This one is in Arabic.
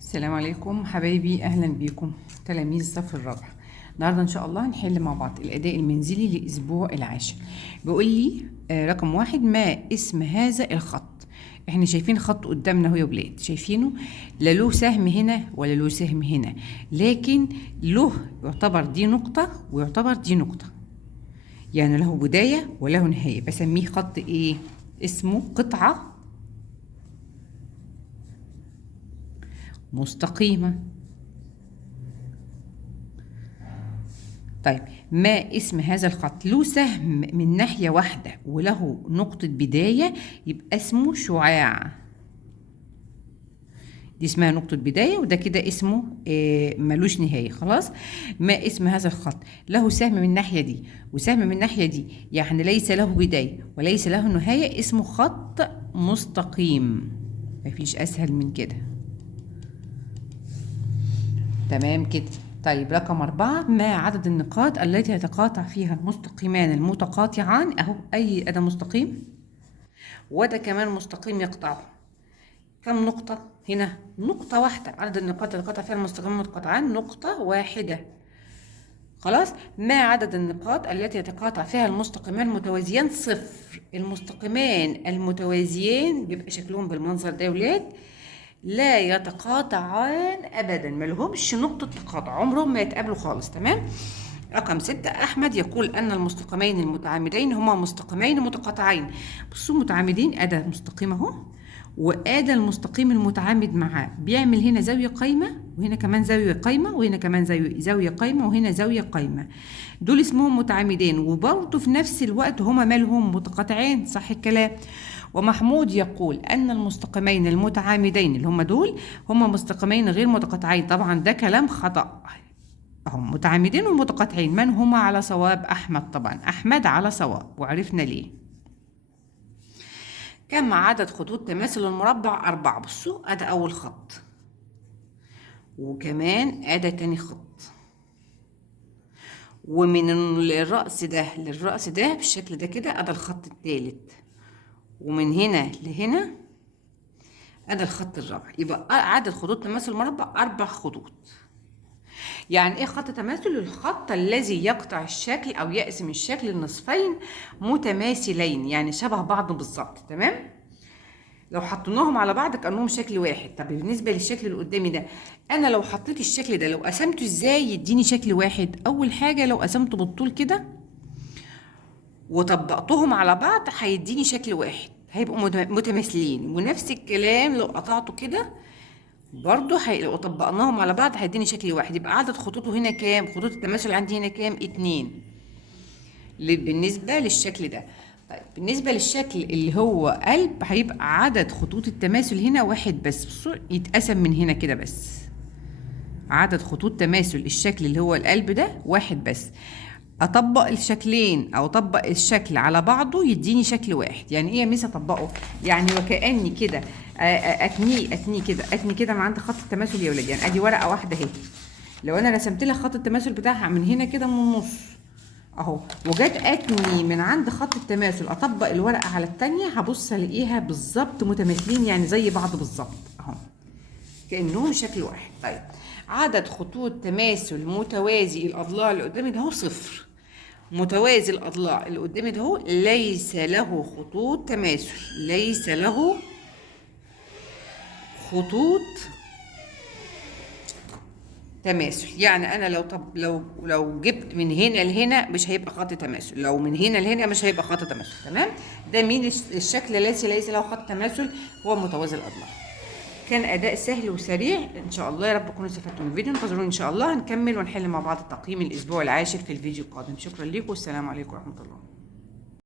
السلام عليكم حبايبي، اهلا بيكم تلاميذ الصف الرابع. النهارده ان شاء الله هنحل مع بعض الاداء المنزلي للاسبوع العاشر. بيقول لي رقم واحد: ما اسم هذا الخط؟ احنا شايفين خط قدامنا اهو يا ولاد، شايفينه؟ لا له سهم هنا ولا له سهم هنا، لكن له يعتبر دي نقطة ويعتبر دي نقطة، يعني له بداية وله نهاية. بسميه خط ايه؟ اسمه قطعة مستقيمة. طيب، ما اسم هذا الخط؟ له سهم من ناحية واحدة وله نقطة بداية، يبقى اسمه شعاع. دي اسمها نقطة بداية، وده كده اسمه ملوش نهاية. خلاص. ما اسم هذا الخط؟ له سهم من الناحية دي وسهم من الناحية دي، يعني ليس له بداية وليس له نهاية، اسمه خط مستقيم. مفيش أسهل من كده. تمام كده. طيب رقم 4: ما عدد النقاط التي يتقاطع فيها المستقيمان المتقاطعان؟ أهو أي أداة مستقيم وده كمان مستقيم يقطعه. كم نقطة؟ هنا نقطة واحدة. عدد النقاط التي يتقاطع فيها المستقيمان المتقاطعان نقطة واحدة. خلاص. ما عدد النقاط التي يتقاطع فيها المستقيمان المتوازيان؟ صفر. المستقيمان المتوازيين بيبقى شكلهم بالمنظر ده يا ولاد، لا يتقاطعان ابدا، ملهمش نقطه تقاطع، عمرهم ما يتقابلوا خالص. تمام. رقم 6: احمد يقول ان المستقيمين المتعامدين هما مستقيمين متقاطعين. بصوا، متعامدين اداه مستقيمه اهو، وادى المستقيم المتعامد معاه بيعمل هنا زاويه قايمه، وهنا كمان زاويه قايمه، وهنا كمان زاويه قايمه، وهنا زاويه قايمه. دول اسمهم متعامدين، وبرضه في نفس الوقت هما مالهم متقاطعين. صح الكلام. ومحمود يقول أن المستقيمين المتعامدين اللي هم دول هم مستقيمين غير متقاطعين. طبعا ده كلام خطأ، هم متعامدين ومتقاطعين. من هما على صواب؟ أحمد. طبعا أحمد على صواب، وعرفنا ليه. كم عدد خطوط تماثل المربع؟ 4. بصوا، أدا أول خط، وكمان أدا تاني خط، ومن الرأس ده للرأس ده بالشكل ده كده أدا الخط التالت، ومن هنا لهنا ادي الخط الرابع. يبقى عدد خطوط تماثل المربع 4 خطوط. يعني ايه خط تماثل؟ الخط الذي يقطع الشكل او يقسم الشكل لنصفين متماثلين، يعني شبه بعض بالظبط. تمام. لو حطيناهم على بعض كانهم شكل واحد. طب بالنسبه للشكل اللي قدامي ده، انا لو حطيت الشكل ده، لو قسمته ازاي يديني شكل واحد؟ اول حاجه لو قسمته بالطول كده وطبقتهم على بعض هيديني شكل واحد، هيبقوا متماثلين. ونفس الكلام لو قطعته كده برضو لو طبقناهم على بعض هيديني شكل واحد. يبقى عدد خطوطه هنا كام؟ خطوط التماثل عندي هنا كام؟ 2 بالنسبة للشكل ده. طيب بالنسبة للشكل اللي هو قلب، هيبقى عدد خطوط التماثل هنا 1 بس. بصوا، يتقسم من هنا كده بس. عدد خطوط تماثل الشكل اللي هو القلب ده 1 بس. اطبق الشكلين او اطبق الشكل على بعضه يديني شكل واحد. يعني ايه يا ميس اطبقه؟ يعني وكاني كده اتني كده من عند خط التماثل يا ولاد. يعني ادي ورقه واحده اهي، لو انا رسمت لها خط التماثل بتاعها من هنا كده من النص اهو، وجت اتني من عند خط التماثل، اطبق الورقه على التانيه، هبص الاقيها بالظبط متماثلين، يعني زي بعض بالظبط اهو، كانهم شكل واحد. طيب، عدد خطوط تماثل متوازي الاضلاع اللي قدامي ده هو 0. متوازي الاضلاع اللي قدامي ده هو ليس له خطوط تماثل، ليس له خطوط تماثل. يعني انا لو جبت من هنا لهنا مش هيبقى خط تماثل، لو من هنا لهنا مش هيبقى خط تماثل. تمام. ده مين الشكل الذي ليس له خط تماثل؟ هو متوازي الاضلاع. كان اداء سهل وسريع ان شاء الله. يا رب تكونوا استفدتوا من الفيديو. انتظروني ان شاء الله، هنكمل ونحل مع بعض التقييم الاسبوع العاشر في الفيديو القادم. شكرا لكم والسلام عليكم ورحمه الله.